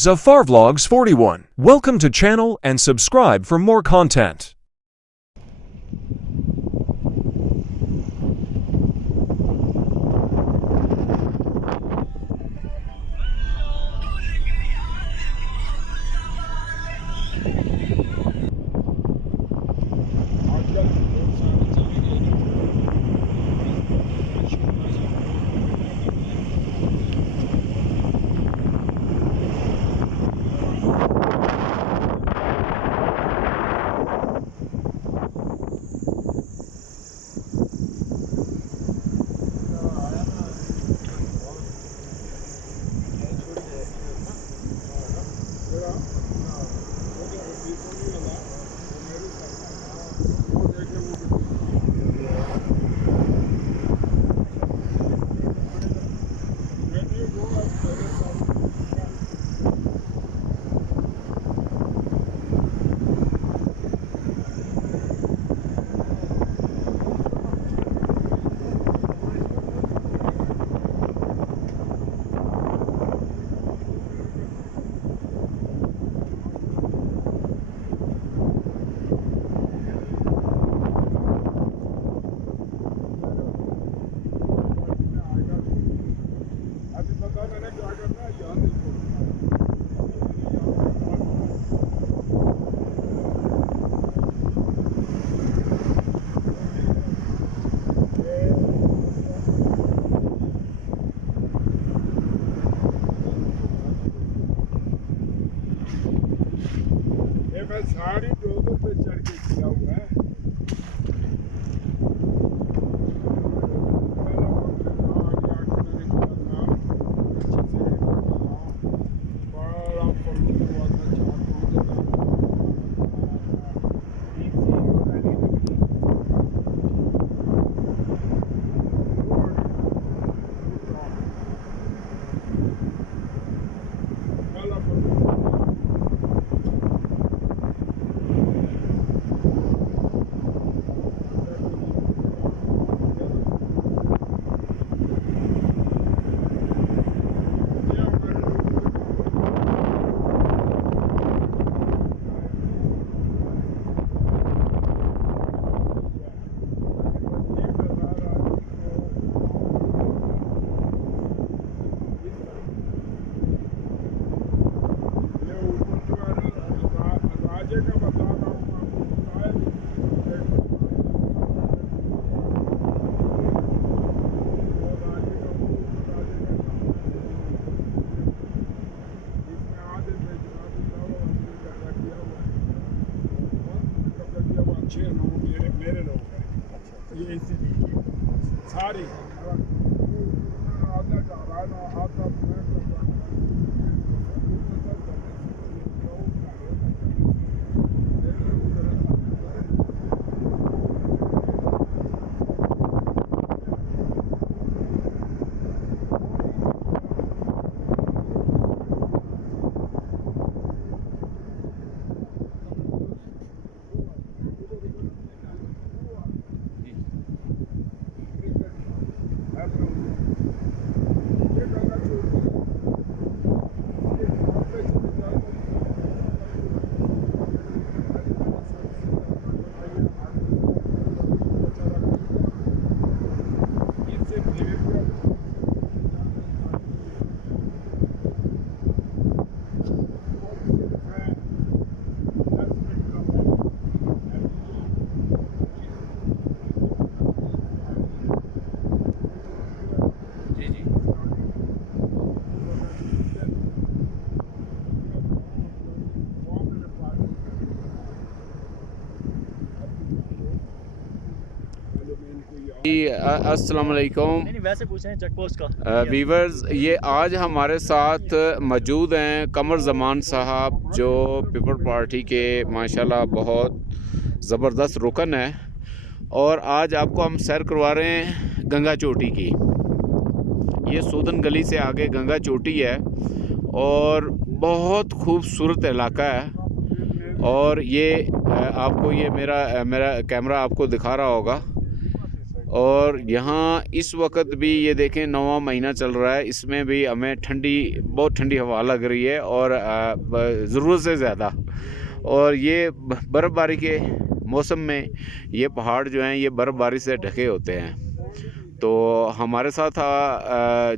Zafar Vlogs 41. Welcome to channel and subscribe for more content. मैं सारी डोगर पे चढ़ के किया हुआ है। मेरे लोग हैं ये इसीलिए सारी आधा चाराना आधा अस्सलाम वालेकुम वैसे पूछे चेक पोस्ट का वीवर्स, ये आज हमारे साथ मौजूद हैं कमर ज़मान साहब, जो पीपल पार्टी के माशाल्लाह बहुत ज़बरदस्त रुकन है। और आज आपको हम सैर करवा रहे हैं गंगा चोटी की। ये सूदन गली से आगे गंगा चोटी है और बहुत खूबसूरत इलाका है। और ये आपको ये मेरा कैमरा आपको दिखा रहा होगा। और यहाँ इस वक्त भी ये देखें 9वां महीना चल रहा है, इसमें भी हमें बहुत ठंडी हवा लग रही है और ज़रूरत से ज़्यादा। और ये बर्फ़बारी के मौसम में ये पहाड़ जो हैं ये बर्फ़बारी से ढके होते हैं। तो हमारे साथ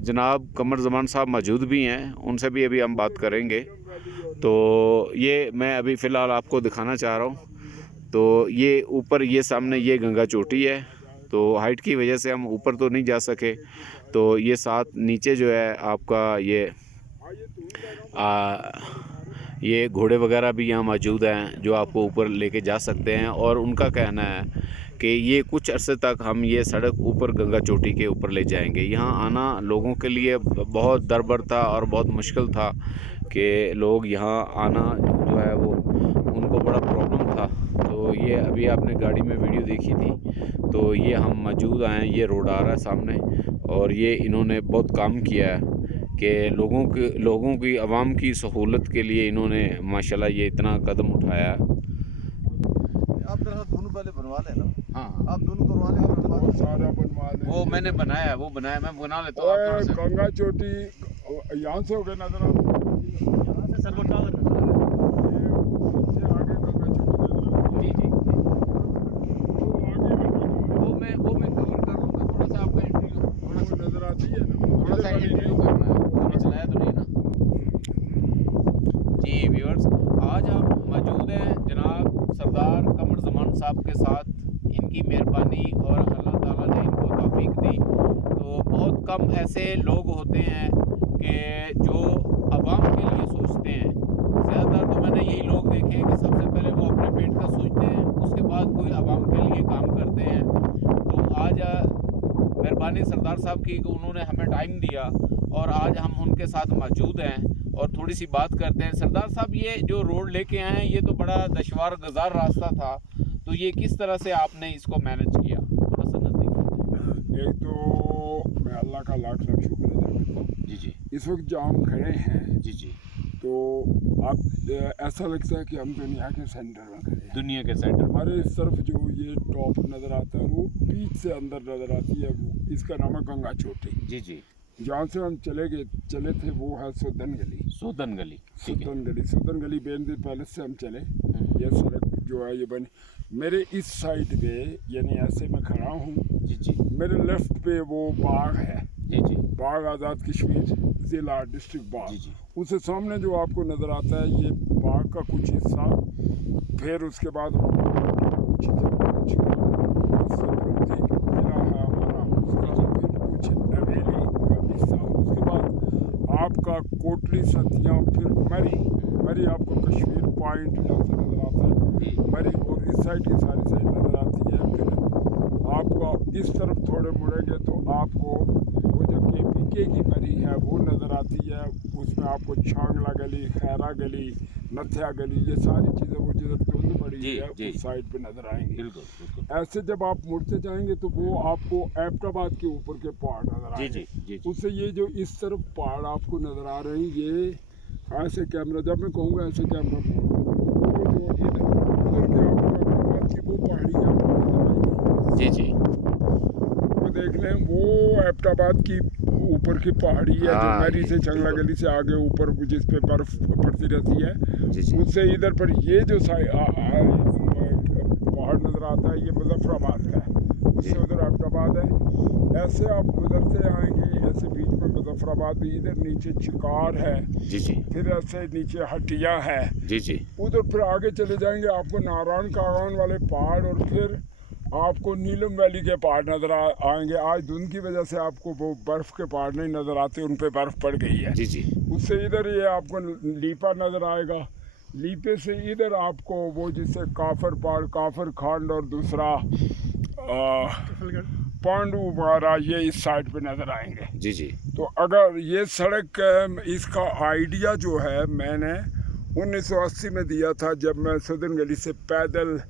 जनाब कमर ज़मान साहब मौजूद भी हैं, उनसे भी अभी हम बात करेंगे। तो ये मैं अभी फ़िलहाल आपको दिखाना चाह रहा हूँ। तो ये ऊपर ये सामने ये गंगा चोटी है, तो हाइट की वजह से हम ऊपर तो नहीं जा सके। तो ये साथ नीचे जो है आपका ये घोड़े वगैरह भी यहाँ मौजूद हैं जो आपको ऊपर लेके जा सकते हैं। और उनका कहना है कि ये कुछ अरसे तक हम ये सड़क ऊपर गंगा चोटी के ऊपर ले जाएंगे। यहाँ आना लोगों के लिए बहुत दरबर था और बहुत मुश्किल था कि लोग यहाँ आना जो है वो उनको बड़ा प्रॉब्लम था। तो ये अभी आपने गाड़ी में वीडियो देखी थी, तो ये हम मौजूद आए हैं, ये रोड आ रहा है सामने। और ये इन्होंने बहुत काम किया है कि लोगों की आवाम की सहूलत के लिए इन्होंने माशाल्लाह ये इतना कदम उठाया। आप तरह दोनों पहले बनवा लेना। हाँ, आप दोनों करवा लें। वो सारा बनवा ले। वो मैंने बनाया, मैं बना लेता हूँ। आप थोड़ा सा गंगा चोटी यहाँ से हो गए नजर यहाँ से सर्वर टावर नजर आ रहा से आगे गंगा चोटी जी जी, वो मैं कवर कर लूँगा। थोड़ा सा आपका इंटरव्यू थोड़ा सा नजर आती है ना, थोड़ा सा इंटरव्यू करना है, मैंने चलाया तो नहीं ना। जी व्यूअर्स, आज हम मौजूद हैं जनाब सरदार कमर ज़मान साहब के साथ। इनकी मेहरबानी और अल्लाह ताला ने इनको तौफीक दी। तो बहुत कम ऐसे लोग होते हैं कि जो आवाम के लिए सोचते हैं। ज़्यादातर तो मैंने यही लोग देखे हैं कि सबसे पहले वो अपने पेट का सोचते हैं, उसके बाद कोई आवाम के लिए काम करते हैं। तो आज मेहरबानी सरदार साहब की कि उन्होंने हमें टाइम दिया और आज हम उनके साथ मौजूद हैं और थोड़ी सी बात करते हैं। सरदार साहब, ये जो रोड लेके आए हैं ये तो बड़ा दुश्वार गुज़ार रास्ता था, तो ये किस तरह से आपने इसको मैनेज किया? थोड़ा सा नज़दीक आते हैं। एक तो मैं अल्लाह का लाख लाख शुक्र अदा करता हूँ। जी जी इस वक्त जो हम खड़े हैं जी जी, तो आप ऐसा लगता है कि हम दुनिया के सेंटर में खड़े हैं। दुनिया के सेंटर। हमारे इस तरफ जो ये टॉप नज़र आता है वो बीच से अंदर नज़र आती है, वो इसका नाम है गंगा चोटी। जी जी, जहाँ से हम चले थे वो है सुदन गली। सूदन गली, ठीक है। सुदन गली बेनजीर पैलेस से हम चले। ये सड़क जो है ये बनी मेरे इस साइड पे, यानी ऐसे मैं खड़ा हूँ, जी जी मेरे लेफ्ट पे वो बाग है, जी जी बाग आज़ाद कश्मीर ज़िला डिस्ट्रिक्ट बाग। जी जी, उससे सामने जो आपको नज़र आता है ये बाग का कुछ हिस्सा। फिर उसके बाद कुछ ज़िला है हमारा, उसका फिर कुछ हवेली का हिस्सा। उसके बाद आपका कोटली सतियाँ, फिर मरी आपको कश्मीर पॉइंट जहाँ से नज़र आता है मरी, और इस साइड की सारी साइड नज़र आती है। फिर आपका इस तरफ थोड़े मुड़ेंगे तो आपको वो जो KPK की मरी है वो नज़र आती है। उसमें आपको छांगला गली, खैरा गली, नथिया गली, ये सारी चीज़ें वो जिधर धुंध पड़ी है उस साइड पे नज़र आएंगी। बिल्कुल बिल्कुल। ऐसे जब आप मुड़ते जाएंगे तो वो आपको एबटाबाद के ऊपर के पहाड़ नज़र जी आएंगे। जी जी, उससे ये जो इस तरफ पहाड़ आपको नज़र आ रहे हैं, ये ऐसे कैमरा, जब मैं कहूँगा ऐसे कैमरा, वो जो उधर के आपको एबटाबाद की वो पहाड़ी आपको नज़र आएंगी। जी जी, वो देख लें, वो एबटाबाद की ऊपर की पहाड़ी है जो मैरी से चंगला गली से आगे ऊपर जिस पे बर्फ पड़ती रहती है। जी जी, उससे इधर पर ये जो पहाड़ नज़र आता है ये मुजफ्फराबाद का है, उससे उधर एबटाबाद है। ऐसे आप गुजरते आएंगे, ऐसे बीच में मुजफ्फराबाद भी, इधर नीचे चिकार है, जी जी फिर ऐसे नीचे हटिया है, जी जी, उधर फिर आगे चले जाएंगे आपको नारायण कागान वाले पहाड़, और फिर आपको नीलम वैली के पहाड़ नज़र आएंगे। आज धुंध की वजह से आपको वो बर्फ़ के पहाड़ नहीं नज़र आते, उन पे बर्फ़ पड़ गई है। जी जी, उससे इधर ये आपको लीपा नज़र आएगा। लीपे से इधर आपको वो जिससे काफर पहाड़, काफर खंड, और दूसरा पांडू मारा, ये इस साइड पे नज़र आएंगे। जी जी, तो अगर ये सड़क, इसका आइडिया जो है मैंने 1980 में दिया था, जब मैं सुदन गली से पैदल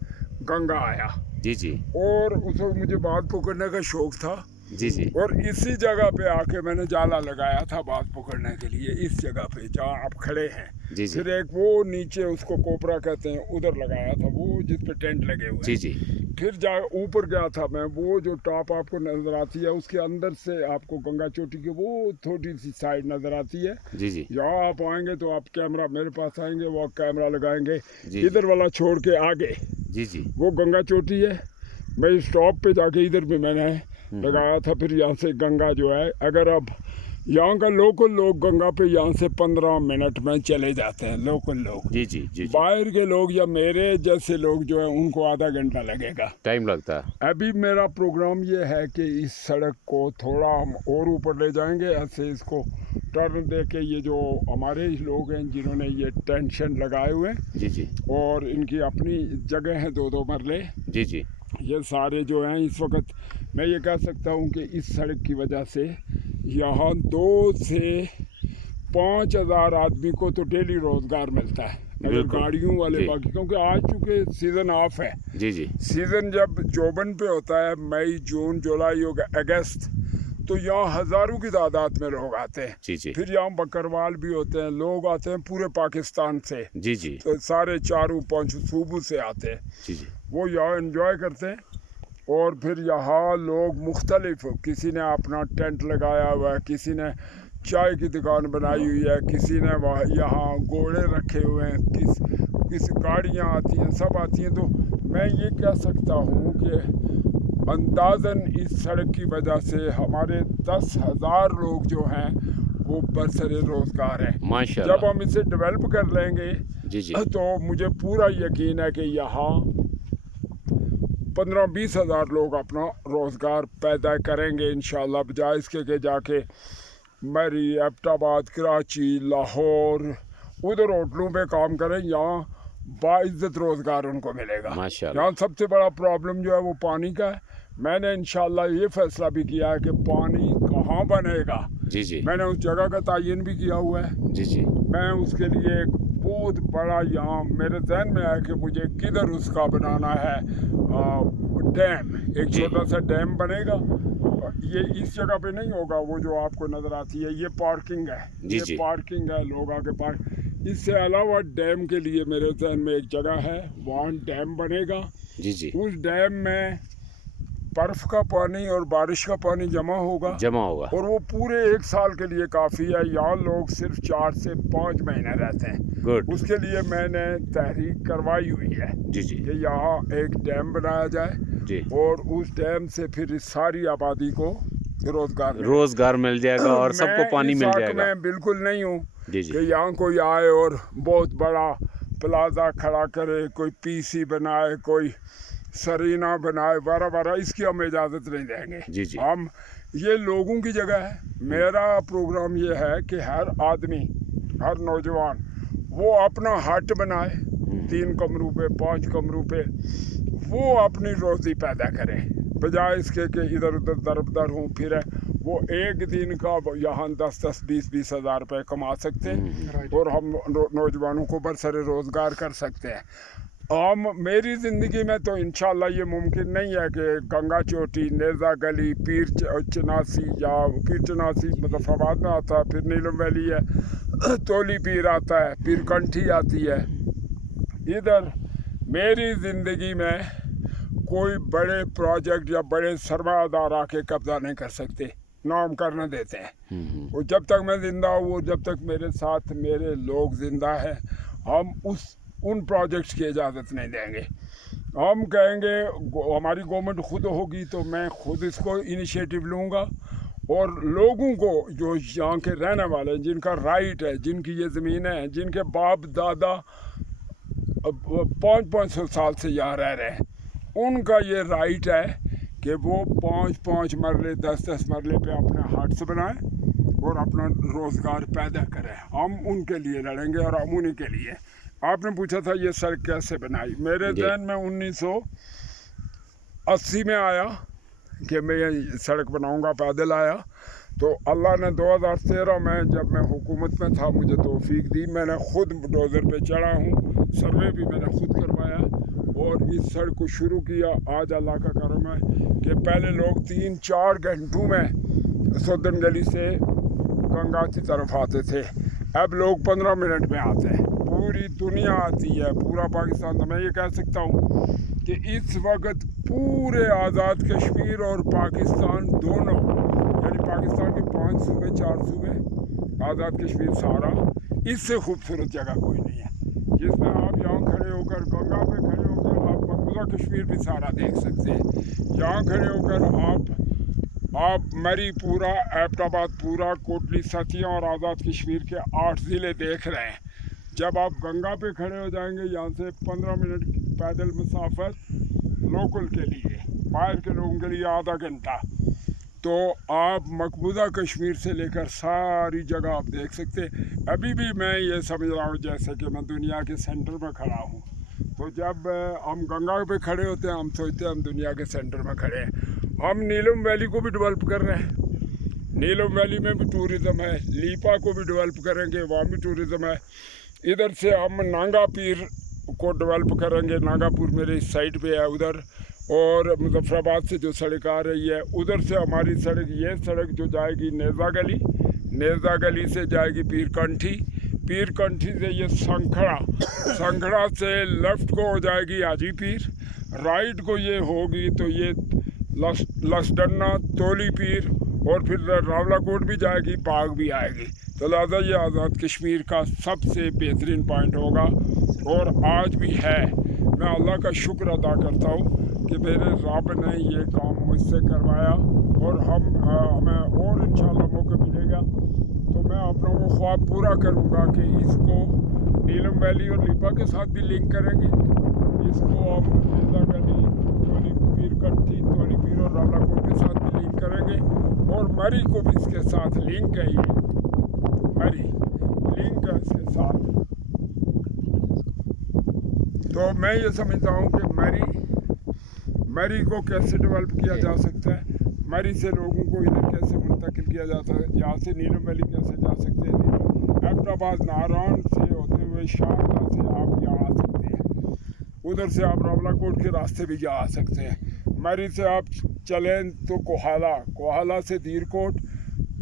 गंगा आया। जी जी, और उस वक्त मुझे बात पकड़ने का शौक़ था। जी जी और इसी जगह पे आके मैंने जाला लगाया था बाज पकड़ने के लिए, इस जगह पे जहाँ आप खड़े हैं। जी जी फिर एक वो नीचे उसको कोपरा कहते हैं, उधर लगाया था वो जिस पे टेंट लगे हुए जी हैं। जी फिर जा ऊपर गया था मैं, वो जो टॉप आपको नजर आती है उसके अंदर से आपको गंगा चोटी की वो थोड़ी सी साइड नजर आती है। जी जी यहाँ आप आएंगे तो आप कैमरा मेरे पास आएंगे, वो कैमरा लगाएंगे जी इधर वाला छोड़ के आगे जी जी वो गंगा चोटी है। मैं इस टॉप पे जाके इधर भी मैंने लगाया था। फिर यहाँ से गंगा जो है, अगर अब यहाँ का लोकल लोग गंगा पे यहाँ से 15 मिनट में चले जाते हैं, लोकल लोग। जी जी जी जी बाहर के लोग या मेरे जैसे लोग जो है उनको आधा घंटा लगेगा। टाइम लगता है। अभी मेरा प्रोग्राम ये है कि इस सड़क को थोड़ा हम और ऊपर ले जाएंगे, ऐसे इसको टर्न दे के ये जो हमारे लोग हैं जिन्होंने ये टेंशन लगाए हुए हैं जी जी और इनकी अपनी जगह है 2-2 मरले, जी जी ये सारे जो हैं इस वक्त मैं ये कह सकता हूँ कि इस सड़क की वजह से यहाँ 2 से 5 हज़ार आदमी को तो डेली रोजगार मिलता है, अगर बिल्कुल। गाड़ियों वाले जी। बाकी, क्योंकि आज चूँकि सीज़न ऑफ है। जी जी सीज़न जब जोबन पे होता है, मई जून जुलाई अगस्त, तो यहाँ हज़ारों की तादाद में लोग आते हैं। जी जी फिर यहाँ बकरवाल भी होते हैं, लोग आते हैं पूरे पाकिस्तान से, जी जी तो सारे 4-5 सूबों से आते हैं, जी जी वो यहाँ एंजॉय करते हैं। और फिर यहाँ लोग मुख्तलिफ, किसी ने अपना टेंट लगाया हुआ है, किसी ने चाय की दुकान बनाई हुई है, किसी ने यहाँ घोड़े रखे हुए हैं, किसी गाड़ियाँ आती हैं, सब आती हैं। तो मैं ये कह सकता हूँ कि अंदाज़न इस सड़क की वजह से हमारे 10,000 लोग जो हैं वो बरसरे रोज़गार हैं। जब माशाल्लाह। हम इसे डेवलप कर लेंगे जी जी तो मुझे पूरा यकीन है कि यहाँ 15-20 हज़ार लोग अपना रोज़गार पैदा करेंगे इंशाल्लाह, बजाय इसके के जाके मरी, एबटाबाद, कराची, लाहौर उधर होटलों पे काम करें। यहाँ बाइज्जत रोज़गार उनको मिलेगा। माशाल्लाह। यहाँ सबसे बड़ा प्रॉब्लम जो है वो पानी का है। मैंने इंशाल्लाह ये फैसला भी किया है कि पानी कहाँ बनेगा, जी जी मैंने उस जगह का तायन भी किया हुआ है। जी जी मैं उसके लिए एक बहुत बड़ा, यहाँ मेरे जहन में आया कि मुझे किधर उसका बनाना है डैम, एक जी। छोटा सा डैम बनेगा। ये इस जगह पे नहीं होगा, वो जो आपको नज़र आती है ये पार्किंग है, जी, ये जी। पार्किंग है, लोग आके पार्क। इससे अलावा डैम के लिए मेरे जहन में एक जगह है, वहाँ डैम बनेगा। जी जी उस डैम में बर्फ़ का पानी और बारिश का पानी जमा होगा जमा होगा। और वो पूरे 1 साल के लिए काफ़ी है। यहाँ लोग सिर्फ 4 से 5 महीने रहते हैं। गुड। उसके लिए मैंने तहरीक करवाई हुई है जी जी कि यहाँ एक डैम बनाया जाए जी और उस डैम से फिर इस सारी आबादी को रोजगार मिले। रोजगार मिल जाएगा और सबको मैं पानी इस मिल हक जाएगा। में बिल्कुल नहीं हूँ जी जी कि यहाँ कोई आए और बहुत बड़ा प्लाजा खड़ा करे, कोई पीसी बनाए, कोई सरीना बनाए, बारह इसकी हम इजाज़त नहीं देंगे। जी जी हम, ये लोगों की जगह है। मेरा प्रोग्राम ये है कि हर आदमी, हर नौजवान वो अपना हट बनाए, 3 कमरों पे, 5 कमरों पे, वो अपनी रोज़ी पैदा करे, बजाय इसके कि इधर उधर दरबदर हूँ फिर। वो एक दिन का यहाँ 10-10, 20-20 हज़ार रुपये कमा सकते हैं और हम नौजवानों को बरसरे रोज़गार कर सकते हैं। मेरी ज़िंदगी में तो इंशाल्लाह ये मुमकिन नहीं है कि गंगा चोटी, नेज़ा गली, पीर चनासी, या पीर चनासी मुजफ्फराबाद में आता है, फिर नीलम वैली है, तोली पीर आता है, पीर कंठी आती है। इधर मेरी ज़िंदगी में कोई बड़े प्रोजेक्ट या बड़े सरमायादार आके कब्जा नहीं कर सकते, नाम करना देते हैं। और जब तक मैं ज़िंदा हूँ, जब तक मेरे साथ मेरे लोग ज़िंदा हैं, हम उन प्रोजेक्ट्स की इजाज़त नहीं देंगे। हम कहेंगे हमारी गवर्नमेंट खुद होगी तो मैं खुद इसको इनिशिएटिव लूँगा और लोगों को जो यहाँ के रहने वाले हैं, जिनका राइट है, जिनकी ये ज़मीनें हैं, जिनके बाप दादा 500 साल से यहाँ रह रहे हैं, उनका ये राइट है कि वो 5 मरले, 10 मरले पे अपने हाथ से बनाएं और अपना रोज़गार पैदा करें। हम उनके लिए लड़ेंगे और हम उन्हीं के लिए। आपने पूछा था ये सड़क कैसे बनाई, मेरे जहन में 1980 में आया कि मैं ये सड़क बनाऊंगा, पैदल आया। तो अल्लाह ने 2013 में जब मैं हुकूमत में था मुझे तौफीक दी, मैंने खुद डोज़र पे चढ़ा हूँ, सर्वे भी मैंने खुद करवाया और इस सड़क को शुरू किया। आज अल्लाह का करम है कि पहले लोग 3-4 घंटों में सौदन गली से गंगा की तरफ आते थे, अब लोग 15 मिनट में आते हैं। पूरी दुनिया आती है, पूरा पाकिस्तान। तो मैं ये कह सकता हूँ कि इस वक्त पूरे आज़ाद कश्मीर और पाकिस्तान दोनों, यानी पाकिस्तान के 5 सूबे 4 सूबे, आज़ाद कश्मीर सारा, इससे खूबसूरत जगह कोई नहीं है जिसमें आप यहाँ खड़े होकर, गंगा पे खड़े होकर आप मकबूजा कश्मीर भी सारा देख सकते हैं। यहाँ खड़े होकर आप मरी पूरा, एबटाबाद पूरा, कोटली सतिया और आज़ाद कश्मीर के 8 ज़िले देख रहे हैं। जब आप गंगा पे खड़े हो जाएंगे, यहाँ से 15 मिनट पैदल मुसाफत लोकल के लिए, बाहर के लोगों के लिए आधा घंटा, तो आप मकबूजा कश्मीर से लेकर सारी जगह आप देख सकते। अभी भी मैं ये समझ रहा हूँ जैसे कि मैं दुनिया के सेंटर में खड़ा हूँ। तो जब हम गंगा पे खड़े होते हैं, हम सोचते हैं हम दुनिया के सेंटर में खड़े हैं। हम नीलम वैली को भी डेवलप कर रहे हैं, नीलम वैली में भी टूरिज़म है, लीपा को भी डेवलप करेंगे, वहाँ भी टूरिज़म है। इधर से हम नांगा पीर को डेवलप करेंगे, नागापुर मेरे इस साइड पे है उधर, और मुजफ्फराबाद से जो सड़क आ रही है उधर से हमारी सड़क, ये सड़क जो जाएगी नेज़ा गली से जाएगी पीर कंठी से ये संखड़ा से लेफ़्ट को हो जाएगी हाजी पीर, राइट को ये होगी तो ये लसडन्ना, तोली पीर, और फिर रावलाकोट भी जाएगी, बाग भी आएगी। तो लिहाजा ये आज़ाद कश्मीर का सबसे बेहतरीन पॉइंट होगा और आज भी है। मैं अल्लाह का शुक्र अदा करता हूँ कि मेरे रब ने ये काम मुझसे करवाया और हमें और इंशाल्लाह मौका मिलेगा तो मैं अपना वो ख्वाब पूरा करूँगा कि इसको नीलम वैली और लीपा के साथ भी लिंक करेंगे, इसको हम नेज़ा गली, तोली पीर और रावलाकोट के साथ भी लिंक करेंगे, और मरी को भी इसके साथ लिंक है। ये मरी लिंक है इसके साथ। तो मैं ये समझता हूँ कि मरी को कैसे डेवलप किया जा सकता है, मरी से लोगों को इधर कैसे मुंतकिल किया जाता है, यहाँ से नीलम वैली कैसे जा सकते हैं, एबटाबाद नारायण से होते हुए शारदा से आप यहाँ आ सकते हैं, उधर से आप रावलाकोट के रास्ते भी जा सकते हैं। मरी से आप चलें तो कोहाला से दीरकोट,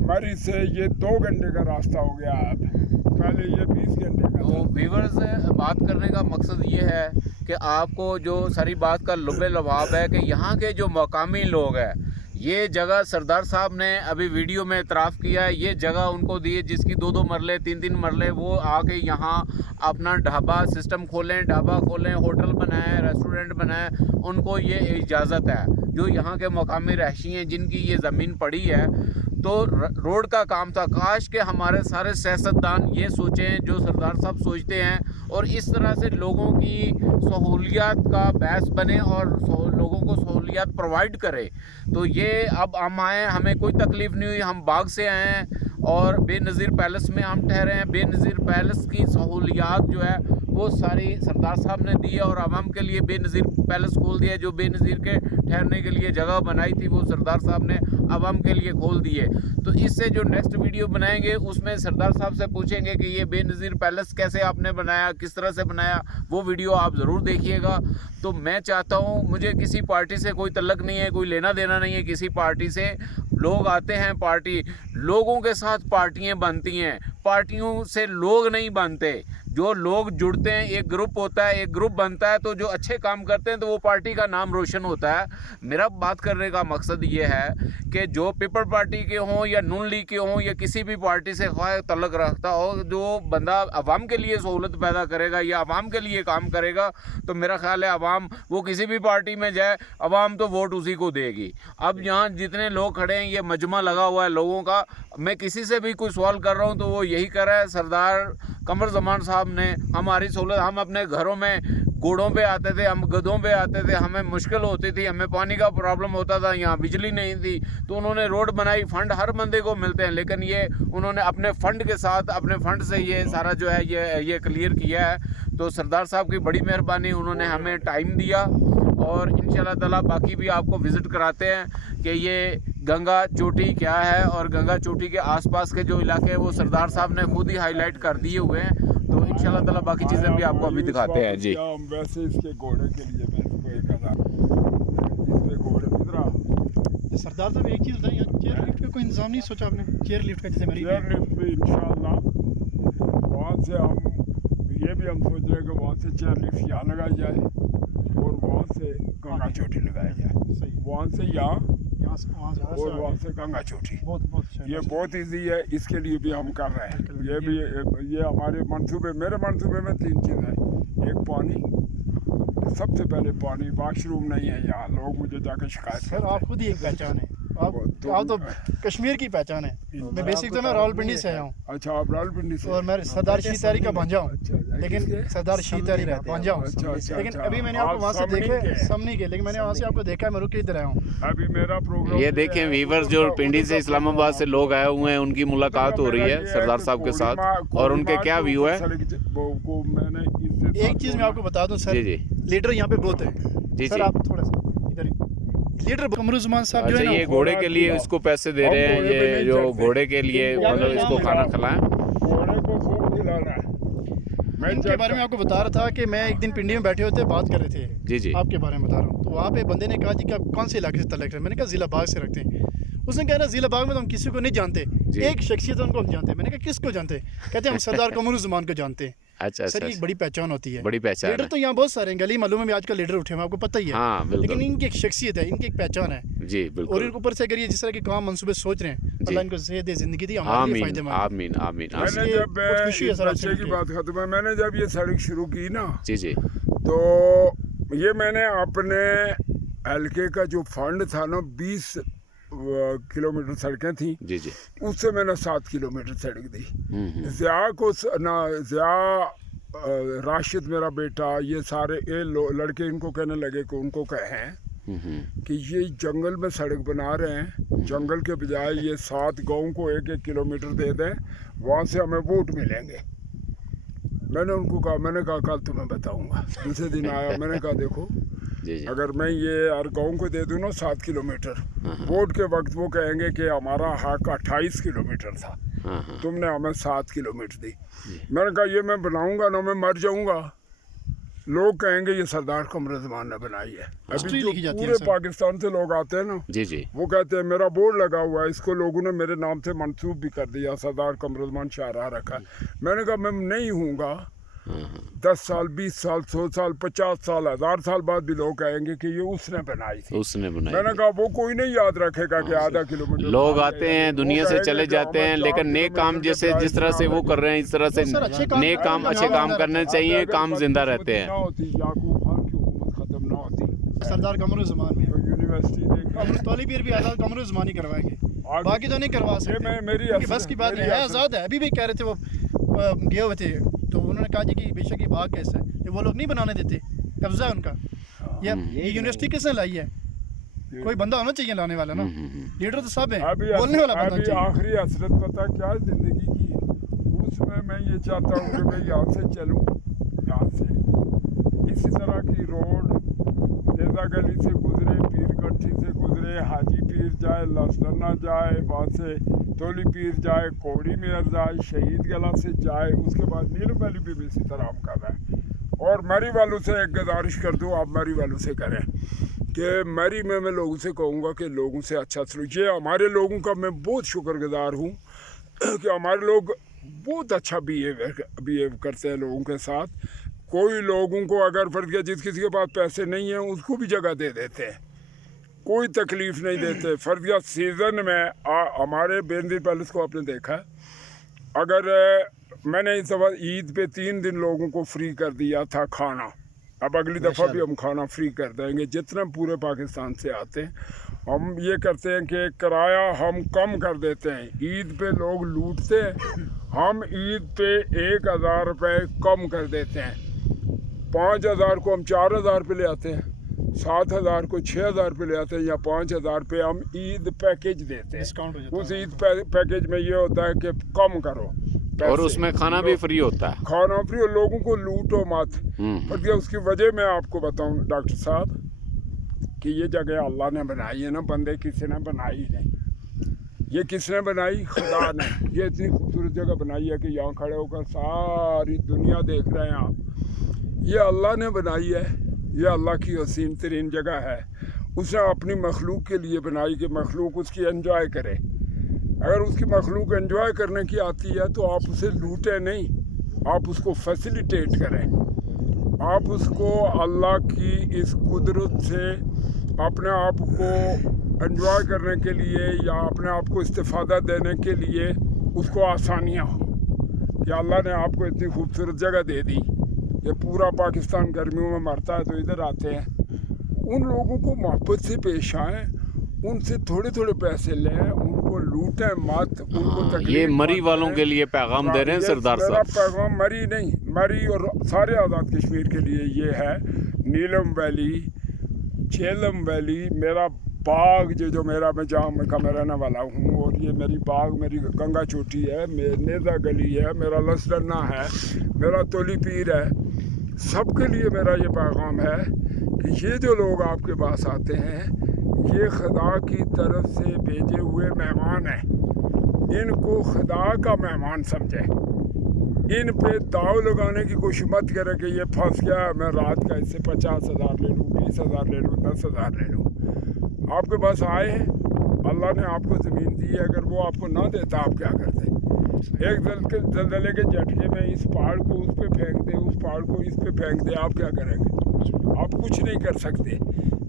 मरी से ये 2 घंटे का रास्ता हो गया, अब पहले ये 20 घंटे का। तो व्यूअर्स, बात करने का मकसद ये है कि आपको जो सारी बात का लुब्बे लबाब है कि यहाँ के जो मकामी लोग हैं, ये जगह सरदार साहब ने अभी वीडियो में इतराफ़ किया है, ये जगह उनको दी है जिसकी 2-2 मरले 3-3 मरले, वो आके यहाँ अपना ढाबा सिस्टम खोलें, ढाबा खोलें, होटल बनाएं, रेस्टोरेंट बनाएं, उनको ये इजाज़त है। जो यहाँ के मकामी रहशी हैं जिनकी ये ज़मीन पड़ी है, तो रोड का काम था। काश के हमारे सारे सियासतदान ये सोचें जो सरदार साहब सोचते हैं और इस तरह से लोगों की सहूलियात का बहस बने और लोगों को सहूलियात प्रोवाइड करे। तो ये अब हम आए, हमें कोई तकलीफ़ नहीं हुई, हम बाग से आए हैं और बेनज़ीर पैलेस में हम ठहरे हैं। बेनज़ीर पैलेस की सहूलियात जो है वो सारी सरदार साहब ने दी है और आवाम के लिए बेनज़ीर पैलेस खोल दिया। जो बेनज़ीर के ठहरने के लिए जगह बनाई थी वो सरदार साहब ने आवाम के लिए खोल दी है। तो इससे जो नेक्स्ट वीडियो बनाएंगे उसमें सरदार साहब से पूछेंगे कि ये बेनज़ीर पैलेस कैसे आपने बनाया, किस तरह से बनाया, वो वीडियो आप ज़रूर देखिएगा। तो मैं चाहता हूँ, मुझे किसी पार्टी से कोई तल्लक नहीं है, कोई लेना देना नहीं है किसी पार्टी से। लोग आते हैं पार्टी, लोगों के साथ पार्टियां बनती हैं, पार्टियों से लोग नहीं बनते। जो लोग जुड़ते हैं, एक ग्रुप होता है, एक ग्रुप बनता है, तो जो अच्छे काम करते हैं तो वो पार्टी का नाम रोशन होता है। मेरा बात करने का मकसद ये है कि जो पीपल पार्टी के हों या नून लीग के हों या किसी भी पार्टी से ख्वाह तल्लक रखता हो, जो बंदा आवाम के लिए सहूलत पैदा करेगा या आवाम के लिए काम करेगा, तो मेरा ख्याल है आवाम, वो किसी भी पार्टी में जाए, आवाम तो वोट उसी को देगी। अब यहाँ जितने लोग खड़े हैं, ये मजमा लगा हुआ है लोगों का। मैं किसी से भी कोई सवाल कर रहा हूँ तो वो यही कर रहा है, सरदार कमर ज़मान साहब ने हमारी सहूलत, हम अपने घरों में घोड़ों पे आते थे, हम गधों पे आते थे, हमें मुश्किल होती थी, हमें पानी का प्रॉब्लम होता था, यहाँ बिजली नहीं थी, तो उन्होंने रोड बनाई। फंड हर बंदे को मिलते हैं, लेकिन ये उन्होंने अपने फ़ंड के साथ, अपने फ़ंड से ये सारा जो है ये क्लियर किया है। तो सरदार साहब की बड़ी मेहरबानी, उन्होंने हमें टाइम दिया और इंशाल्लाह ताला बाकी भी आपको विज़िट कराते हैं कि ये गंगा चोटी क्या है और गंगा चोटी के आसपास के जो इलाके हैं वो सरदार साहब ने खुद ही हाईलाइट कर दिए हुए हैं। तो इंशाल्लाह ताला बाकी चीज़ें भी आपको अभी दिखाते हैं जी। हम वैसे इसके घोड़े के लिए मैं इसको 1000 इसके घोड़े इधर सरदार साहब एक चीज़ बताइए, चेयर लिफ्ट का कोई इंतजाम नहीं सोचा आपने? चेयर लिफ्ट का जैसे मेरी चेयर लिफ्ट भी इंशाल्लाह वहाँ से हम सोच रहे हैं कि वहाँ से चेयर लिफ्ट यहाँ लगाई जाए और वहाँ से गंगा चोटी लगाई जाए। सही, वहाँ से यहाँ यहाँ से वहाँ से और वहाँ से गंगा चोटी। बहुत बहुत अच्छा है। ये बहुत इजी है, इसके लिए भी हम कर रहे हैं। ये भी ये हमारे मंसूबे मेरे मंसूबे में 3 चीज़ है। एक पानी, सबसे पहले पानी, वॉशरूम नहीं है यहाँ, लोग मुझे जाकर शिकायत सर करते आप खुद ही एक पहचान है, आप तो कश्मीर की पहचान है। मैं बेसिक तो मैं रावलपिंडी से आया हूँ अच्छा आप रावलपिंडी से और मैं सरदार शीत तारी का भांजा हूँ, अच्छा, लेकिन सरदार शीत तारी का भांजा हूँ। अच्छा, अच्छा, लेकिन अच्छा। अभी मैंने आपको आप वहाँ से सामने देखे, के? सामने के, लेकिन मैंने वहाँ से आपको देखा है, मैं रुक के इधर आया हूँ। अभी मेरा प्रोग्राम ये देखें वीवर्स जो पिंडी से इस्लामाबाद से लोग आए हुए हैं, उनकी मुलाकात हो रही है सरदार साहब के साथ और उनके क्या व्यू है। एक चीज़ मैं आपको बता दूँ सर, जी जी लीडर यहाँ पे बहुत है जी सर, जी। आप थोड़ा सा इधर लीडर कमरुज़्मान साहब जो अच्छा, है ये ना, घोड़े के लिए इसको पैसे दे रहे हैं, ये जो घोड़े के लिए मतलब इसको खाना खिलाएं। घोड़े को खूब खिलाना है। मैं इनके बारे में आपको बता रहा था कि मैं एक दिन पिंडी में बैठे होते बात कर रहे थे जी जी आपके बारे में बता रहा हूँ, तो वहाँ पे बंदे ने कहा जी कि आप कौन से इलाके से तल्लुक़ रखते हैं? मैंने कहा ज़िला बाग से रखते हैं। उसने कहा ना ज़िला बाग में तो हम किसी को नहीं जानते, एक शख्सियत उनको हम जानते हैं। मैंने कहा किसको जानते? कहते हम सरदार कमरुज़्मान को जानते हैं। अच्छा सर अच्छा ये एक बड़ी पहचान होती है, बड़ी पहचान लीडर है। तो यहाँ बहुत सारे हैं, गली मालूम में आजकल लीडर उठे हैं, आपको पता ही है। हाँ लेकिन बिल्कुल इनकी एक शख्सियत है, इनकी एक पहचान है। जी और बिल्कुल। इनके ऊपर से अगर ये जिस तरह के काम मंसूबे सोच रहे हैं, अल्लाह इनको सेहत दे, जिंदगी दी, हमारे लिए आमीन फायदेमंद। आमीन आमीन मैंने आमीन। जब बहुत खुशी है इस सर आपसे बच्चे की बात खत्म है, मैंने जब ये सड़क शुरू की ना, जी जी तो ये मैंने अपने हल्के का जो फंड था ना, 20 किलोमीटर सड़कें थी, जी जी उससे मैंने 7 किलोमीटर सड़क दी। हम्म। ज़िया को ज़िया राशिद मेरा बेटा, ये सारे लड़के इनको कहने लगे कि उनको कहें कि ये जंगल में सड़क बना रहे हैं, जंगल के बजाय ये 7 गाँव को 1-1 किलोमीटर दे दें, वहाँ से हमें वोट मिलेंगे। मैंने उनको कहा, मैंने कहा कल तुम्हें बताऊंगा। दूसरे दिन आया, मैंने कहा देखो जी जी अगर मैं ये हर गाँव को दे दूँ ना 7 किलोमीटर, वोट के वक्त वो कहेंगे कि हमारा हक 28 किलोमीटर था, हाँ हाँ तुमने हमें 7 किलोमीटर दी। मैंने कहा ये मैं बनाऊंगा ना, मैं मर जाऊंगा, लोग कहेंगे ये सरदार कमरुज़्मान ने बनाई है। अभी हिस्ट्री जो लिखी जाती है पूरे सर। पाकिस्तान से लोग आते हैं ना, जी जी वो कहते हैं मेरा बोर्ड लगा हुआ है, इसको लोगों ने मेरे नाम से मंसूब भी कर दिया, सरदार कमरुज़्मान शाहराह रखा है। मैंने कहा मैं नहीं हूँगा, 10 साल 20 साल 100 साल 50 साल 1000 साल बाद भी लोग कहेंगे कि ये उसने बनाई थी। उसने बनाई मैंने कहा वो कोई नहीं याद रखेगा कि आधा किलोमीटर लोग आते हैं दुनिया से चले जाते हैं, लेकिन नेक काम जैसे जिस तरह से वो कर रहे हैं, इस तरह से सर, अच्छे काम नेक काम करने अच्छे का काम नाम करने चाहिए, काम जिंदा रहते ना हैं। होती याकूब खान की हुकूमत खत्म ना होती, सरदार कमरुज़्मान में तो यूनिवर्सिटी देख तौली पीर भी आज़ाद कमरुज़्मान ही करवाएंगे, बाकी तो नहीं करवा ये सकते। मेरी उनकी बस की बात नहीं है, आज़ाद है। अभी भी कह रहे थे वो गए हुए थे, तो उन्होंने कहा जी कि बेशक ये बाग कैसा है, ये वो लोग नहीं बनाने देते, कब्जा है उनका। ये यूनिवर्सिटी किसने लाई है? कोई बंदा होना चाहिए लाने वाला ना, लीडर तो सब है, बोलने वाला बंदा अभी चाहिए। आखिरी हसरत पता क्या है जिंदगी की, उसमें मैं ये चाहता हूँ कि मैं यहाँ से चलूँ, यहाँ से इसी तरह की रोड नेजा गली से गुजरे, पीर कंठी से गुजरे, हाजी पीर जाए, लसलना जाए, वहाँ से तोली पीर जाए, कोड़ी मेयर जाए, शहीद गला से जाए, उसके बाद नीलम वैली भी इसी तरह हम कर रहे हैं। और मरी वालों से एक गुजारिश कर दूँ, आप मरी वालों से करें कि मरी में मैं लोगों से कहूँगा कि लोगों से अच्छा सलूक, ये हमारे लोगों का मैं बहुत शुक्रगुजार हूँ कि हमारे लोग बहुत अच्छा बिहेव करते हैं लोगों के साथ। कोई लोगों को अगर फर्ज किया जिस किसी के पास पैसे नहीं हैं उसको भी जगह दे देते हैं, कोई तकलीफ़ नहीं देते। फर्ज किया सीज़न में हमारे बेनज़ीर पैलेस को आपने देखा, अगर मैंने इस दफ़ा ईद पे 3 दिन लोगों को फ्री कर दिया था खाना, अब अगली दफ़ा भी हम खाना फ्री कर देंगे। जितने पूरे पाकिस्तान से आते हैं हम ये करते हैं कि किराया हम कम कर देते हैं। ईद पे लोग लूटते हैं, हम ईद पे 1000 रुपये कम कर देते हैं। 5000 को हम 4000 पे ले आते हैं, 7000 को 6000 पे ले आते हैं, या 5000 पे हम ईद पैकेज देते हैं। डिस्काउंट हो जाता है। उस ईद पैकेज में ये होता है कि कम करो पैसे। और उसमें खाना भी फ्री होता है। खाना फ्री, और लोगों को लूटो मत। पर उसकी वजह मैं आपको बताऊं डॉक्टर साहब कि ये जगह अल्लाह ने बनाई है ना, बंदे किसी ने बनाई नहीं। ये किसने बनाई? खुदा ने। ये इतनी खूबसूरत जगह बनाई है कि यहाँ खड़े होकर सारी दुनिया देख रहे हैं आप। ये अल्लाह ने बनाई है, ये अल्लाह की हसीन तरीन जगह है। उसने अपनी मखलूक के लिए बनाई कि मखलूक उसकी एंजॉय करे। अगर उसकी मखलूक एंजॉय करने की आती है तो आप उसे लूटें नहीं, आप उसको फैसिलिटेट करें। आप उसको अल्लाह की इस कुदरत से अपने आप को एंजॉय करने के लिए या अपने आप को इस्तिफ़ादा देने के लिए उसको आसानियाँ हो कि अल्लाह ने आपको इतनी खूबसूरत जगह दे दी। ये पूरा पाकिस्तान गर्मियों में मरता है तो इधर आते हैं। उन लोगों को मोहब्बत से पेश आएँ, उनसे थोड़े थोड़े पैसे लें, उनको लूटें मत, उनको तकलीफ ये मरी मत वालों दें। के लिए पैगाम दे रहे हैं सरदार मेरा साहब। पैगाम मरी नहीं, मरी और सारे आज़ाद कश्मीर के लिए ये है। नीलम वैली, झेलम वैली, मेरा बाग जो मेरा, मैं जहाँ का मैं रहने वाला हूँ, और ये मेरी बाग, मेरी गंगा चोटी है, नेज़ा गली है, मेरा लसडन्ना है, मेरा तोली पीर है। सबके लिए मेरा ये पैगाम है कि ये जो लोग आपके पास आते हैं ये खुदा की तरफ से भेजे हुए मेहमान हैं। इनको खुदा का मेहमान समझे, इन पे दाव लगाने की कोशिश मत करें कि ये फंस गया, मैं रात का इससे 50,000 ले लूँ, 20,000 ले लूँ, 10,000 ले लूँ। आपके पास आए हैं, अल्लाह ने आपको ज़मीन दी है, अगर वो आपको ना देता आप क्या करते? एक दलदले के झटके में इस पहाड़ को उस पे फेंक दे, उस पहाड़ को इस पे फेंक दे, आप क्या करेंगे? आप कुछ नहीं कर सकते।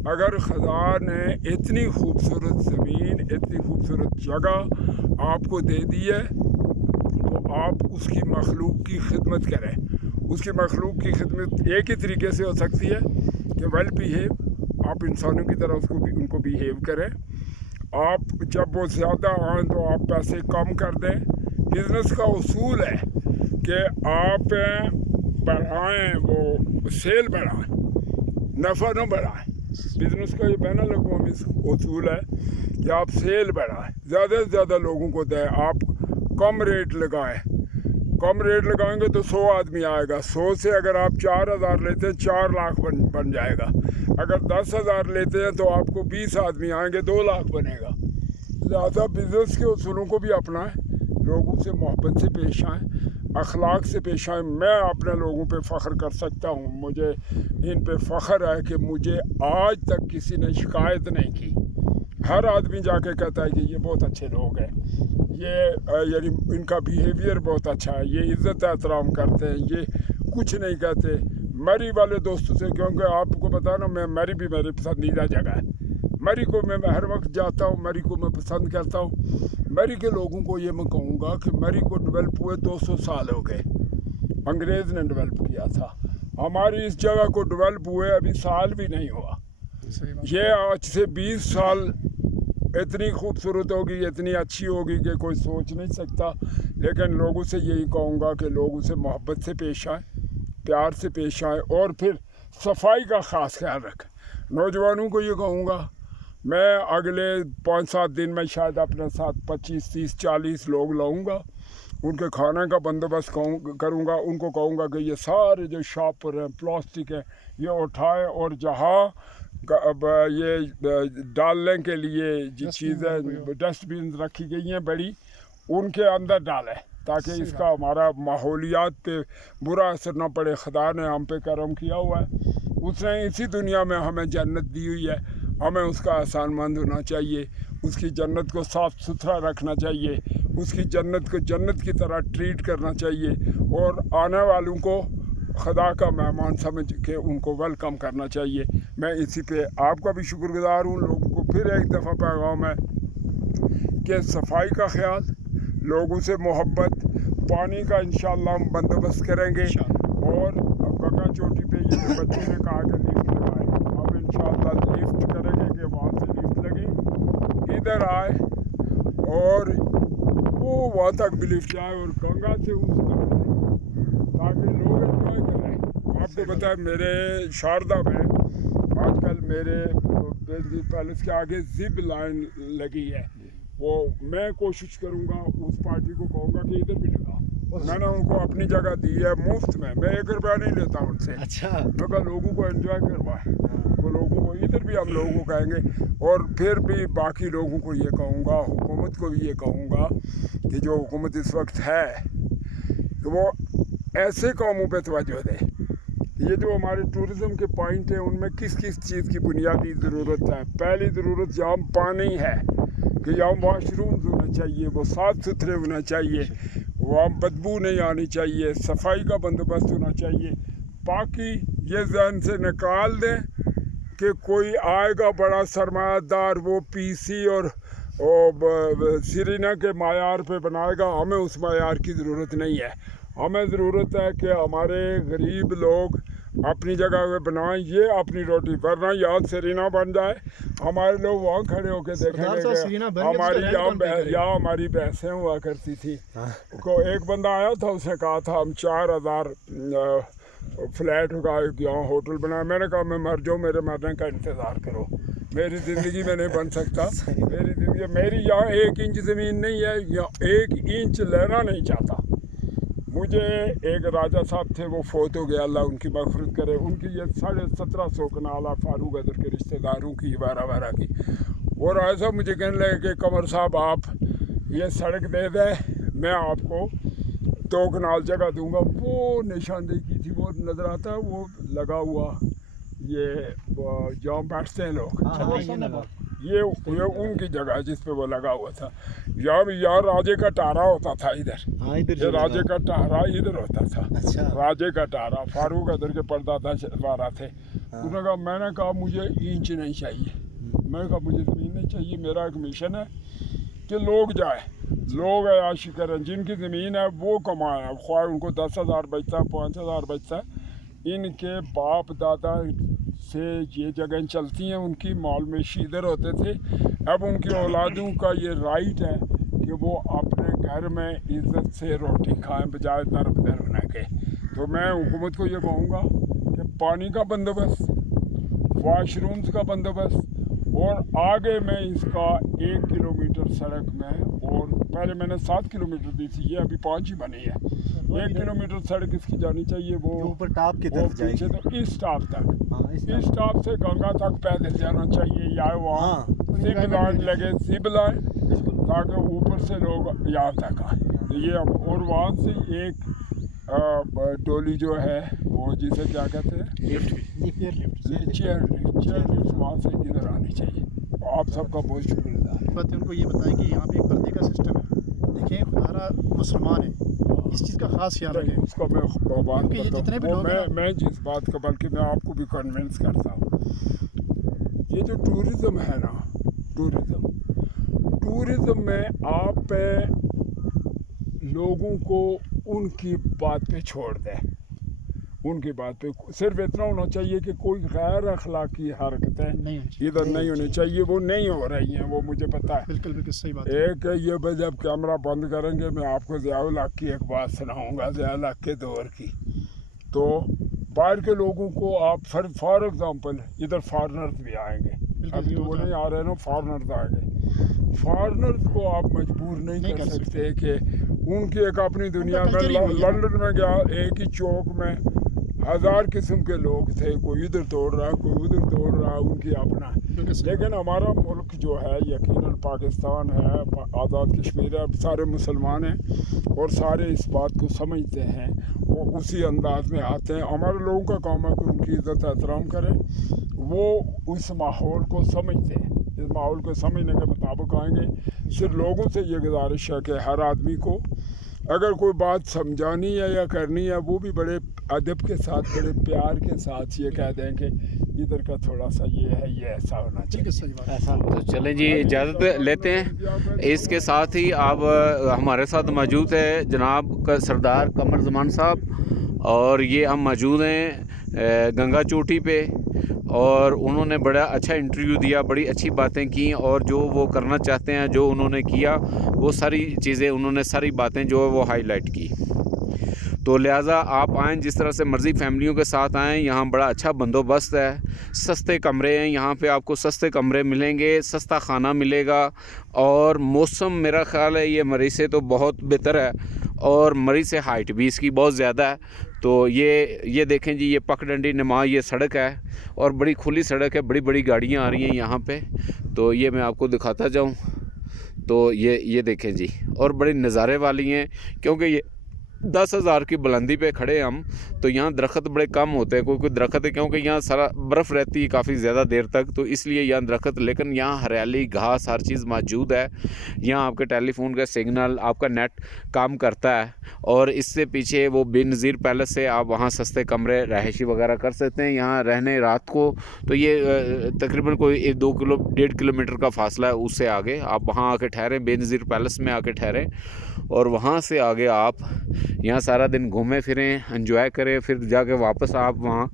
अगर खुदा ने इतनी खूबसूरत ज़मीन, इतनी खूबसूरत जगह आपको दे दी है तो आप उसकी मखलूक की खिदमत करें। उसकी मखलूक की खिदमत एक ही तरीके से हो सकती है कि वेल बिहेव, आप इंसानों की तरह उनको बिहेव करें। आप जब वो ज़्यादा आएँ तो आप पैसे कम कर दें। बिज़नेस का उसूल है कि आप बढ़ाएं, वो सेल बढ़ाएं, नफ़ा न बढ़ाएं। बिज़नेस का ये बैनुल-अक़वामी उसूल है कि आप सेल बढ़ाएं, ज़्यादा से ज़्यादा लोगों को दें। आप कम रेट लगाएं, कम रेट लगाएंगे तो 100 आदमी आएगा। 100 से अगर आप 4,000 लेते हैं 4 लाख बन जाएगा। अगर 10,000 लेते हैं तो आपको 20 आदमी आएंगे, 2 लाख बनेगा। लिहाजा बिज़नेस के उसूलों को भी अपनाएं, लोगों से मोहब्बत से पेश आएँ, अखलाक से पेश आएँ। मैं अपने लोगों पे फ़ख्र कर सकता हूँ, मुझे इन पे फ़ख्र है कि मुझे आज तक किसी ने शिकायत नहीं की। हर आदमी जाके कहता है कि ये बहुत अच्छे लोग हैं, ये यानी इनका बिहेवियर बहुत अच्छा है, ये इज़्ज़त एहतराम करते हैं, ये कुछ नहीं कहते। मरी वाले दोस्तों से, क्योंकि आपको पता ना, मैं मरी भी मेरी पसंदीदा जगह है। मरी को मैं हर वक्त जाता हूँ, मरी को मैं पसंद करता हूँ। मरी के लोगों को ये मैं कहूँगा कि मरी को डेवलप हुए 200 साल हो गए, अंग्रेज़ ने डेवलप किया था। हमारी इस जगह को डेवलप हुए अभी साल भी नहीं हुआ। ये आज से 20 साल इतनी खूबसूरत होगी, इतनी अच्छी होगी कि कोई सोच नहीं सकता। लेकिन लोगों से यही कहूँगा कि लोगों से मोहब्बत से पेश आए, प्यार से पेश आए, और फिर सफाई का ख़ास ख्याल रखें। नौजवानों को ये कहूँगा, मैं अगले 5-7 दिन में शायद अपने साथ 25, 30, 40 लोग लाऊँगा, उनके खाने का बंदोबस्त करूँगा। उनको कहूँगा कि ये सारे जो शॉपर हैं, प्लास्टिक है, ये उठाएं, और जहाँ अब ये डालने के लिए जो चीज़ें डस्टबिन रखी गई हैं बड़ी, उनके अंदर डालें, ताकि इसका हमारा माहौलियात पे बुरा असर ना पड़े। खुदा ने हम पे करम किया हुआ है, उसने इसी दुनिया में हमें जन्नत दी हुई है, हमें उसका एहसानमंद होना चाहिए, उसकी जन्नत को साफ़ सुथरा रखना चाहिए, उसकी जन्नत को जन्नत की तरह ट्रीट करना चाहिए, और आने वालों को खुदा का मेहमान समझ के उनको वेलकम करना चाहिए। मैं इसी पे आपका भी शुक्रगुज़ार हूँ। लोगों को फिर एक दफ़ा पैगाम है कि सफाई का ख्याल, लोगों से मोहब्बत, पानी का इंशाअल्लाह हम बंदोबस्त करेंगे। और गंगा चोटी पे ये जो बच्चे ने कहा कि लिफ्ट लगाए, अब इंशाअल्लाह लिफ्ट करेंगे कि वहाँ से लिफ्ट लगी, इधर आए और वो वहाँ तक भी लिफ्ट जाए और गंगा से उस तक, ताकि लोग एंजॉय करें। आपको पता है मेरे शारदा में आजकल मेरे पैलेस के आगे जिप लाइन लगी है, वो मैं कोशिश करूँगा, उस पार्टी को कहूँगा कि इधर भी लगा। मैंने उनको अपनी जगह दी है मुफ्त में, मैं 1 रुपया नहीं लेता उनसे। अच्छा, मगर लोगों को एंजॉय करवाएं। को लोगों को, इधर भी हम लोगों को कहेंगे और फिर भी बाकी लोगों को ये कहूँगा, हुकूमत को भी ये कहूँगा कि जो हुकूमत इस वक्त है कि वो ऐसे कामों पे तवज्जो दे। ये जो हमारे टूरिज़म के पॉइंट हैं उनमें किस किस चीज़ की बुनियादी ज़रूरत है। पहली ज़रूरत यहाँ पानी है कि यहाँ वाशरूम्स होना चाहिए, वो साफ़ सुथरे होना चाहिए, वहाँ बदबू नहीं आनी चाहिए, सफाई का बंदोबस्त होना चाहिए। बाकी ये जहन से निकाल दें कि कोई आएगा बड़ा सरमायादार वो पीसी और सीरीना के मायार पे बनाएगा, हमें उस मायार की ज़रूरत नहीं है। हमें ज़रूरत है कि हमारे गरीब लोग अपनी जगह पे बनाएं ये अपनी रोटी, वरना यहाँ सीरीना बन जाए, हमारे लोग वहाँ खड़े होकर देखेंगे कि हमारी यहाँ हमारी भैंसें हुआ करती थी। को एक बंदा आया था, उसने कहा था हम 4000 फ्लैट का यहाँ होटल बनाया। मैंने कहा मैं मर जाऊँ, मेरे मरने का इंतज़ार करो, मेरी ज़िंदगी में नहीं बन सकता। मेरी यहाँ 1 इंच ज़मीन नहीं है, यहाँ 1 इंच लेना नहीं चाहता। मुझे एक राजा साहब थे, वो फोत हो गया, अल्लाह उनकी मग़फ़िरत करे। उनकी ये 1750 कनाला फारूक अदर के रिश्तेदारों की 12 की। वो राजा साहब मुझे कहने लगे कि कमर साहब आप ये सड़क दे दें, मैं आपको 2 कनाल जगह दूंगा। वो निशानदेही की थी, वो नज़र आता है वो लगा हुआ, ये जहाँ बैठते हैं लोग, ये उनकी जगह है जिस पे वो लगा हुआ था। यहाँ राजे का टारा होता था इधर, ये राजे का टारा इधर होता था। अच्छा। राजे का टारा फारूक अदर के परदादा वारा थे। उन्होंने कहा, मैंने कहा मुझे इंच नहीं चाहिए, मैंने कहा मुझे ज़मीन नहीं चाहिए, मेरा एक मिशन है कि लोग जाए, लोग आयाशी करें, जिनकी ज़मीन है वो कमाएं, ख्वाह उनको 10,000 बचता है, 5,000 बचता है। इनके बाप दादा से ये जगह चलती हैं, उनकी माल में शीदर होते थे। अब उनकी औलादों का ये राइट है कि वो अपने घर में इज़्ज़त से रोटी खाएं बजाय दर बदर होने के। तो मैं हुकूमत को ये कहूँगा कि पानी का बंदोबस्त, वाशरूम्स का बंदोबस्त, और आगे में इसका 1 किलोमीटर सड़क में, और पहले मैंने 7 किलोमीटर दी थी, ये अभी 5 ही बनी है। 1 किलोमीटर सड़क इसकी जानी चाहिए, वो ऊपर टॉप की तरफ पीछे तो इस टॉप तक, हाँ, इस टॉप से गंगा तक पैदल जाना चाहिए, या वहाँ सिप लाइन लगे, सिप लाइन, ताकि ऊपर से लोग यहाँ तक आए। ये और वहाँ से एक डोली जो है वो जिसे क्या कहते हैं, चेयर लिफ्ट वहाँ से इधर आनी चाहिए। आप सबका बहुत शुक्रिया। बात है, उनको ये बताएं कि यहाँ पे एक पर्दे का सिस्टम है। देखें खुदारा मुसलमान है, इस चीज़ का खास ख्याल रखें। उसका मैं बात क्योंकि ये जितने भी करता लोग हूँ, हैं मैं जिस बात का, बल्कि मैं आपको भी कन्विंस करता हूँ, ये जो टूरिज़म है ना, टूरिज़म में आप लोगों को उनकी बात पे छोड़ दें, उनकी बात पे सिर्फ इतना होना चाहिए कि कोई गैर अखलाकी हरकतें इधर नहीं होनी चाहिए। वो नहीं हो रही हैं, वो मुझे पता है। बिल्कुल बिल्कुल सही बात है। एक ये जब कैमरा बंद करेंगे, मैं आपको ज़ियाउल हक की एक बात सुनाऊंगा, ज़ियाउल हक के दौर की। तो बाहर के लोगों को आप फॉर एग्ज़ाम्पल इधर फॉरनर्स भी आएंगे, अभी वो नहीं आ रहे ना, फॉरनर्स आएंगे। फॉरनर्स को आप मजबूर नहीं कर सकते कि उनकी एक अपनी दुनिया में। लंदन में गया, एक ही चौक में 1000 किस्म के लोग थे, कोई इधर दौड़ रहा, कोई उधर दौड़ रहा, उनकी अपना। लेकिन हमारा मुल्क जो है यकीनन पाकिस्तान है, आज़ाद कश्मीर है, सारे मुसलमान हैं और सारे इस बात को समझते हैं, वो उसी अंदाज में आते हैं। हमारे लोगों का काम है कि उनकी इज़्ज़त एहतराम करें, वो उस माहौल को समझते हैं, इस माहौल को समझने के मुताबिक आएंगे। सिर्फ लोगों से ये गुजारिश है कि हर आदमी को अगर कोई बात समझानी है या करनी है, वो भी बड़े अदब के साथ, बड़े प्यार के साथ ये कह दें कि इधर का थोड़ा सा ये है, ये ऐसा होना चाहिए। तो चलें जी, इजाज़त लेते हैं। इसके साथ ही अब हमारे साथ मौजूद है जनाब सरदार कमर ज़मान साहब, और ये हम मौजूद हैं गंगा चोटी पे, और उन्होंने बड़ा अच्छा इंटरव्यू दिया, बड़ी अच्छी बातें की, और जो वो करना चाहते हैं, जो उन्होंने किया, वो सारी चीज़ें उन्होंने, सारी बातें जो है वो हाईलाइट की। तो लिहाजा आप आएँ, जिस तरह से मर्ज़ी फैमिलियों के साथ आएँ, यहाँ बड़ा अच्छा बंदोबस्त है, सस्ते कमरे हैं यहाँ पे, आपको सस्ते कमरे मिलेंगे, सस्ता खाना मिलेगा, और मौसम मेरा ख़्याल है ये मरी से तो बहुत बेहतर है, और मरी से हाइट भी इसकी बहुत ज़्यादा है। तो ये देखें जी, ये पगडंडी नमा ये सड़क है और बड़ी खुली सड़क है, बड़ी बड़ी गाड़ियाँ आ रही हैं यहाँ पे। तो ये मैं आपको दिखाता जाऊँ तो ये देखें जी, और बड़ी नज़ारे वाली हैं क्योंकि ये 10,000 की बुलंदी पे खड़े हैं हम। तो यहाँ दरख्त बड़े कम होते हैं, कोई दरख्त है क्योंकि यहाँ सारा बर्फ़ रहती है काफ़ी ज़्यादा देर तक, तो इसलिए यहाँ दरख्त, लेकिन यहाँ हरियाली घास हर चीज़ मौजूद है। यहाँ आपके टेलीफोन का सिग्नल, आपका नेट काम करता है। और इससे पीछे वो बेनज़ीर पैलेस है, आप वहाँ सस्ते कमरे रहायशी वगैरह कर सकते हैं यहाँ रहने रात को। तो ये तकरीबन कोई 1-2 किलोमीटर का फासला है, उससे आगे आप वहाँ आके ठहरें, बेनज़ीर पैलेस में आके ठहरें। और वहाँ से आगे आप यहाँ सारा दिन घूमें फिरें, एंजॉय करें, फिर जाके वापस आप वहाँ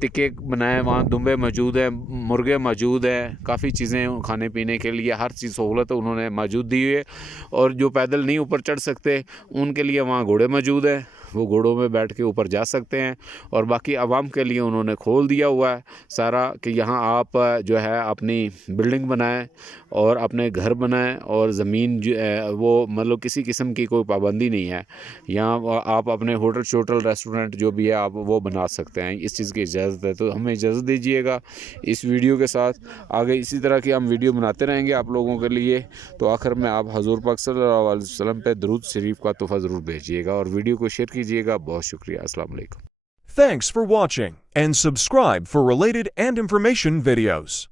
टिक्के बनाएं, वहाँ दुम्बे मौजूद हैं, मुर्गे मौजूद हैं, काफ़ी चीज़ें खाने पीने के लिए, हर चीज़ सहूलत उन्होंने मौजूद दी हुई है। और जो पैदल नहीं ऊपर चढ़ सकते उनके लिए वहाँ घोड़े मौजूद हैं, वो घोड़ों में बैठ के ऊपर जा सकते हैं। और बाकी आवाम के लिए उन्होंने खोल दिया हुआ है सारा कि यहाँ आप जो है अपनी बिल्डिंग बनाएं और अपने घर बनाएं, और ज़मीन जो है वो मतलब किसी किस्म की कोई पाबंदी नहीं है। यहाँ आप अपने होटल शोटल रेस्टोरेंट जो भी है आप वो बना सकते हैं, इस चीज़ की इजाज़त है। तो हमें इजाज़त दीजिएगा इस वीडियो के साथ। आगे इसी तरह की हम वीडियो बनाते रहेंगे आप लोगों के लिए। तो आखिर में आप हज़ूर पाक सल्लल्लाहु अलैहि वसल्लम पे दरूद शरीफ का तोहफ़ा ज़रूर भेजिएगा और वीडियो को शेयर कीजिएगा। बहुत शुक्रिया। अस्सलाम वालेकुम। Thanks for watching and subscribe for related and information videos.